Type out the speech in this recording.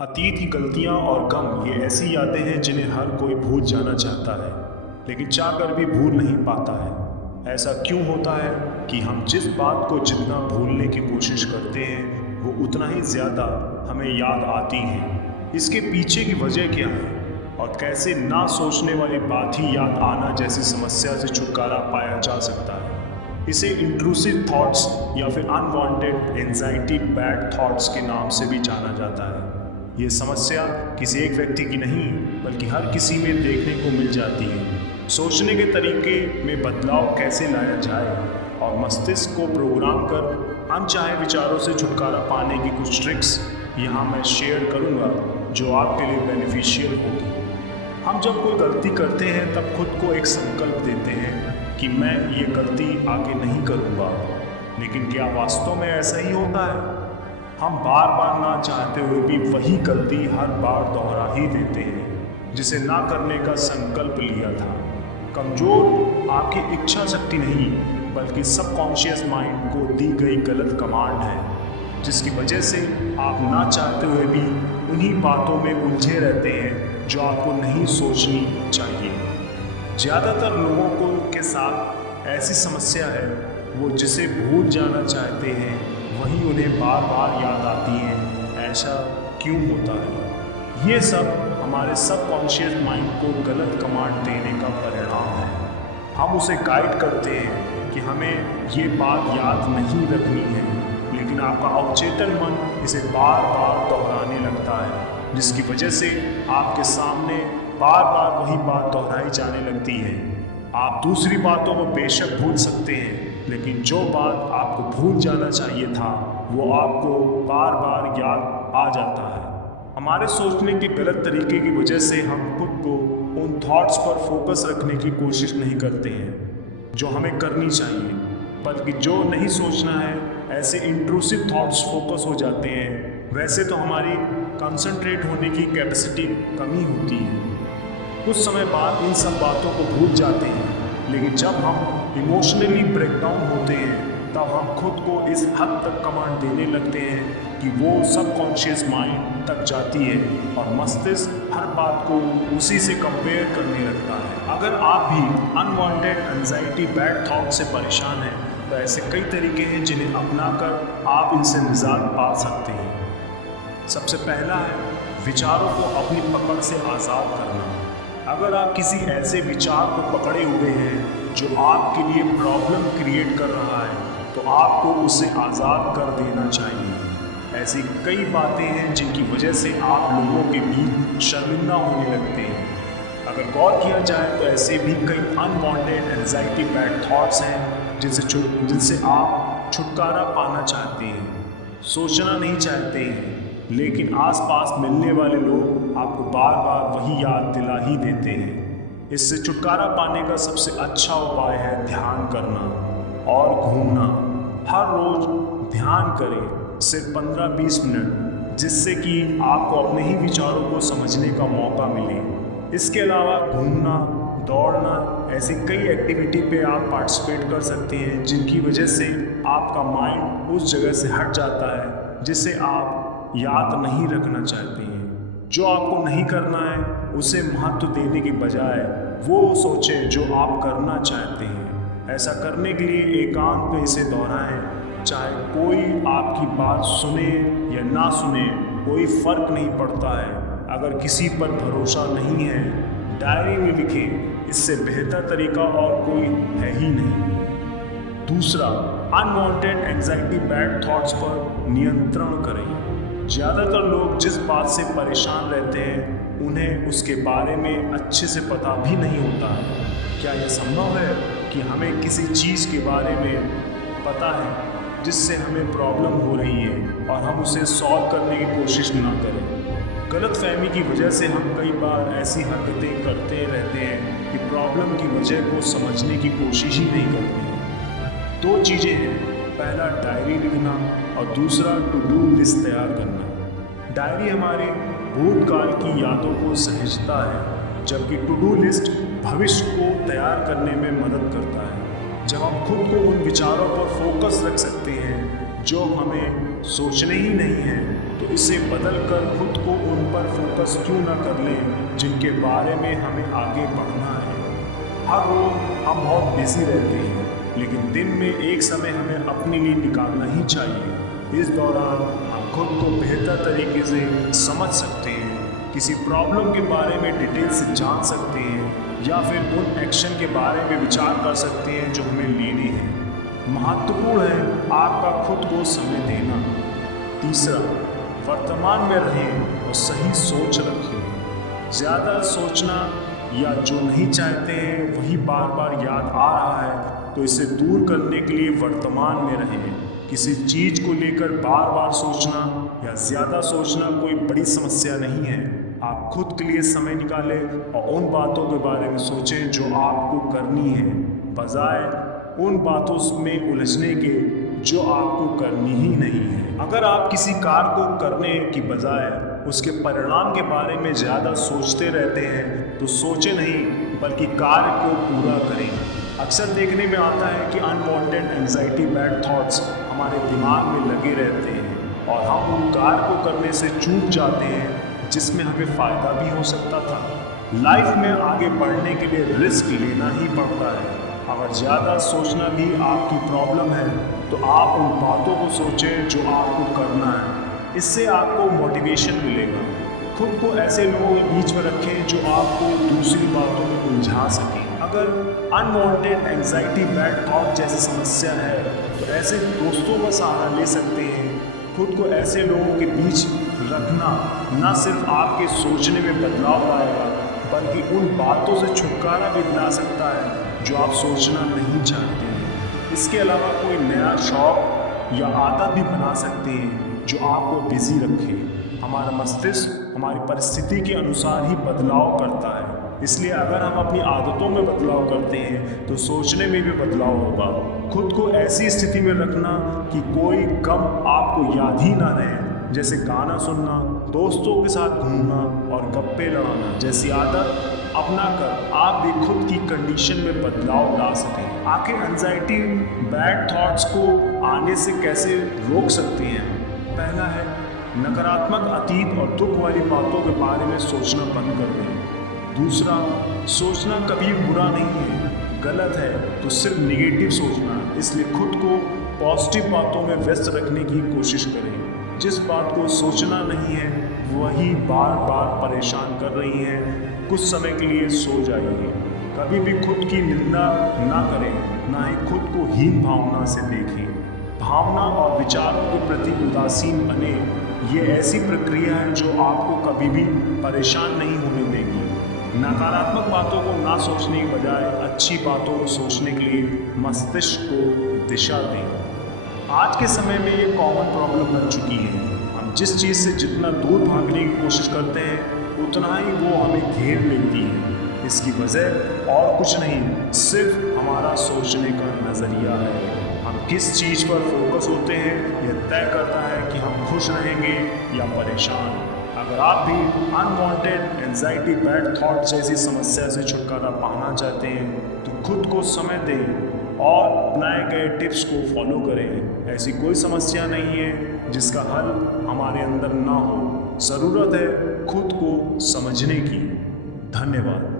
अतीत की गलतियां और गम ये ऐसी यादें हैं जिन्हें हर कोई भूल जाना चाहता है, लेकिन चाहकर भी भूल नहीं पाता है। ऐसा क्यों होता है कि हम जिस बात को जितना भूलने की कोशिश करते हैं वो उतना ही ज़्यादा हमें याद आती है। इसके पीछे की वजह क्या है और कैसे ना सोचने वाली बात ही याद आना जैसी समस्या से छुटकारा पाया जा सकता है। इसे इंट्रूसिव थॉट्स या फिर अनवांटेड एंजाइटी बैड थॉट्स के नाम से भी जाना जाता है। ये समस्या किसी एक व्यक्ति की नहीं बल्कि हर किसी में देखने को मिल जाती है। सोचने के तरीके में बदलाव कैसे लाया जाए और मस्तिष्क को प्रोग्राम कर अनचाहे विचारों से छुटकारा पाने की कुछ ट्रिक्स यहाँ मैं शेयर करूँगा जो आपके लिए बेनिफिशियल होगी। हम जब कोई गलती करते हैं तब खुद को एक संकल्प देते हैं कि मैं ये गलती आगे नहीं करूँगा, लेकिन क्या वास्तव में ऐसा ही होता है? हम बार बार ना चाहते हुए भी वही गलती हर बार दोहरा ही देते हैं जिसे ना करने का संकल्प लिया था। कमज़ोर आपकी इच्छा शक्ति नहीं बल्कि सबकॉन्शियस माइंड को दी गई गलत कमांड है, जिसकी वजह से आप ना चाहते हुए भी उन्हीं बातों में उलझे रहते हैं जो आपको नहीं सोचनी चाहिए। ज़्यादातर लोगों को के साथ ऐसी समस्या है, वो जिसे भूल जाना चाहते हैं वही उन्हें बार बार याद आती है। ऐसा क्यों होता है? ये सब हमारे सबकॉन्शियस माइंड को गलत कमांड देने का परिणाम है। हम उसे गाइड करते हैं कि हमें ये बात याद नहीं रखनी है, लेकिन आपका अवचेतन मन इसे बार बार दोहराने लगता है, जिसकी वजह से आपके सामने बार बार वही बात दोहराई जाने लगती है। आप दूसरी बातों को बेशक भूल सकते हैं, लेकिन जो बात आपको भूल जाना चाहिए था वो आपको बार बार याद आ जाता है। हमारे सोचने के गलत तरीके की वजह से हम खुद को उन थॉट्स पर फोकस रखने की कोशिश नहीं करते हैं जो हमें करनी चाहिए, बल्कि जो नहीं सोचना है ऐसे इंट्रूसिव थॉट्स फोकस हो जाते हैं। वैसे तो हमारी कंसंट्रेट होने की कैपेसिटी कमी होती है। कुछ समय बाद इन सब बातों को भूल जाते हैं, लेकिन जब हम इमोशनली ब्रेकडाउन होते हैं तब हम खुद को इस हद तक कमांड देने लगते हैं कि वो सबकॉन्शियस माइंड तक जाती है और मस्तिष्क हर बात को उसी से कंपेयर करने लगता है। अगर आप भी अनवांटेड एंजाइटी बैड थॉट से परेशान हैं तो ऐसे कई तरीके हैं जिन्हें अपनाकर आप इनसे निजात पा सकते हैं। सबसे पहला है विचारों को अपनी पकड़ से आज़ाद करना। अगर आप किसी ऐसे विचार को पकड़े हुए हैं जो आपके लिए प्रॉब्लम क्रिएट कर रहा है तो आपको उसे आज़ाद कर देना चाहिए। ऐसी कई बातें हैं जिनकी वजह से आप लोगों के बीच शर्मिंदा होने लगते हैं। अगर गौर किया जाए तो ऐसे भी कई अनवांटेड एंजाइटी बैड थॉट्स हैं जिनसे आप छुटकारा पाना चाहते हैं, सोचना नहीं चाहते हैं, लेकिन आसपास मिलने वाले लोग आपको बार बार वही याद दिला ही देते हैं। इससे छुटकारा पाने का सबसे अच्छा उपाय है ध्यान करना और घूमना। हर रोज ध्यान करें सिर्फ 15-20 मिनट, जिससे कि आपको अपने ही विचारों को समझने का मौका मिले। इसके अलावा घूमना, दौड़ना, ऐसी कई एक्टिविटी पे आप पार्टिसिपेट कर सकते हैं जिनकी वजह से आपका माइंड उस जगह से हट जाता है जिसे आप याद नहीं रखना चाहते हैं। जो आपको नहीं करना है उसे महत्व देने के बजाय वो सोचें जो आप करना चाहते हैं। ऐसा करने के लिए एकांत में इसे दोहराएं। चाहे कोई आपकी बात सुने या ना सुने, कोई फर्क नहीं पड़ता है। अगर किसी पर भरोसा नहीं है, डायरी में लिखें, इससे बेहतर तरीका और कोई है ही नहीं। दूसरा, अनवांटेड एंजाइटी बैड थॉट्स पर नियंत्रण करें। ज़्यादातर लोग जिस बात से परेशान रहते हैं उन्हें उसके बारे में अच्छे से पता भी नहीं होता है। क्या यह संभव है कि हमें किसी चीज़ के बारे में पता है जिससे हमें प्रॉब्लम हो रही है और हम उसे सॉल्व करने की कोशिश ना करें? गलतफहमी की वजह से हम कई बार ऐसी हरकतें करते रहते हैं कि प्रॉब्लम की वजह को समझने की कोशिश ही नहीं करते हैं। दो चीज़ें हैं, पहला डायरी लिखना और दूसरा टू डू लिस्ट तैयार करना। डायरी हमारे भूतकाल की यादों को सहेजता है, जबकि टू डू लिस्ट भविष्य को तैयार करने में मदद करता है। जब हम खुद को उन विचारों पर फोकस रख सकते हैं जो हमें सोचने ही नहीं हैं, तो इसे बदल कर खुद को उन पर फोकस क्यों ना कर लें जिनके बारे में हमें आगे बढ़ना है। हर रोज हम बहुत बिजी रहते हैं, लेकिन दिन में एक समय हमें अपने लिए निकालना ही चाहिए। इस दौरान हम खुद को बेहतर तरीके से समझ सकते हैं, किसी प्रॉब्लम के बारे में डिटेल से जान सकते हैं या फिर उन एक्शन के बारे में विचार कर सकते हैं जो हमें लेने हैं। महत्वपूर्ण है आपका खुद को समय देना। तीसरा, वर्तमान में रहें और सही सोच रखें। ज़्यादा सोचना या जो नहीं चाहते हैं वही बार बार याद आ रहा है, तो इसे दूर करने के लिए वर्तमान में रहें। किसी चीज़ को लेकर बार बार सोचना या ज़्यादा सोचना कोई बड़ी समस्या नहीं है। आप खुद के लिए समय निकालें और उन बातों के बारे में सोचें जो आपको करनी है, बजाय उन बातों में उलझने के जो आपको करनी ही नहीं है। अगर आप किसी कार्य को करने की बजाय उसके परिणाम के बारे में ज़्यादा सोचते रहते हैं तो सोचें नहीं बल्कि कार्य को पूरा करें। अक्सर देखने में आता है कि अनवांटेड एंजाइटी बैड थॉट्स हमारे दिमाग में लगे रहते हैं और हम उन कार्य को करने से चूक जाते हैं जिसमें हमें फ़ायदा भी हो सकता था। लाइफ में आगे बढ़ने के लिए रिस्क लेना ही पड़ता है। अगर ज़्यादा सोचना भी आपकी प्रॉब्लम है तो आप उन बातों को सोचें जो आपको करना है। इससे आपको मोटिवेशन मिलेगा। खुद को ऐसे लोगों के बीच में रखें जो आपको दूसरी बातों में उलझा सकें। अगर अनवांटेड एंजाइटी बैड थॉट जैसी समस्या है तो ऐसे दोस्तों का सहारा ले सकते हैं। खुद को ऐसे लोगों के बीच रखना न सिर्फ आपके सोचने में बदलाव लाएगा बल्कि उन बातों से छुटकारा भी दिला सकता है जो आप सोचना नहीं चाहते हैं। इसके अलावा कोई नया शौक या आदत भी बना सकते हैं जो आपको बिजी रखे। हमारा मस्तिष्क हमारी परिस्थिति के अनुसार ही बदलाव करता है, इसलिए अगर हम अपनी आदतों में बदलाव करते हैं तो सोचने में भी बदलाव होगा। खुद को ऐसी स्थिति में रखना कि कोई गम आपको याद ही ना रहे, जैसे गाना सुनना, दोस्तों के साथ घूमना और गप्पे लड़ाना जैसी आदत अपना कर आप भी खुद की कंडीशन में बदलाव ला सकें। आखिर एंजाइटी बैड थॉट्स को आने से कैसे रोक सकते हैं? पहला है, नकारात्मक अतीत और दुख वाली बातों के बारे में सोचना बंद कर दें। दूसरा, सोचना कभी बुरा नहीं है, गलत है तो सिर्फ नेगेटिव सोचना, इसलिए खुद को पॉजिटिव बातों में व्यस्त रखने की कोशिश करें। जिस बात को सोचना नहीं है वही बार बार परेशान कर रही है, कुछ समय के लिए सो जाइए। कभी भी खुद की निंदा ना करें, ना ही खुद को हीन भावना से देखें। भावना और विचारों के प्रति उदासीन बने, ये ऐसी प्रक्रिया है जो आपको कभी भी परेशान नहीं होने देगी। नकारात्मक बातों को ना सोचने की बजाय अच्छी बातों को सोचने के लिए मस्तिष्क को दिशा दें। आज के समय में ये कॉमन प्रॉब्लम बन चुकी है। हम जिस चीज़ से जितना दूर भागने की कोशिश करते हैं उतना ही वो हमें घेर लेती है। इसकी वजह और कुछ नहीं, सिर्फ हमारा सोचने का नज़रिया है। हम किस चीज़ पर फोकस होते हैं यह तय करता है कि हम खुश रहेंगे या परेशान। अगर आप भी अनवांटेड एंजाइटी बैड थॉट जैसी समस्या से छुटकारा पाना चाहते हैं तो खुद को समय दें और अपनाए गए टिप्स को फॉलो करें। ऐसी कोई समस्या नहीं है जिसका हल हमारे अंदर ना हो। ज़रूरत है खुद को समझने की। धन्यवाद।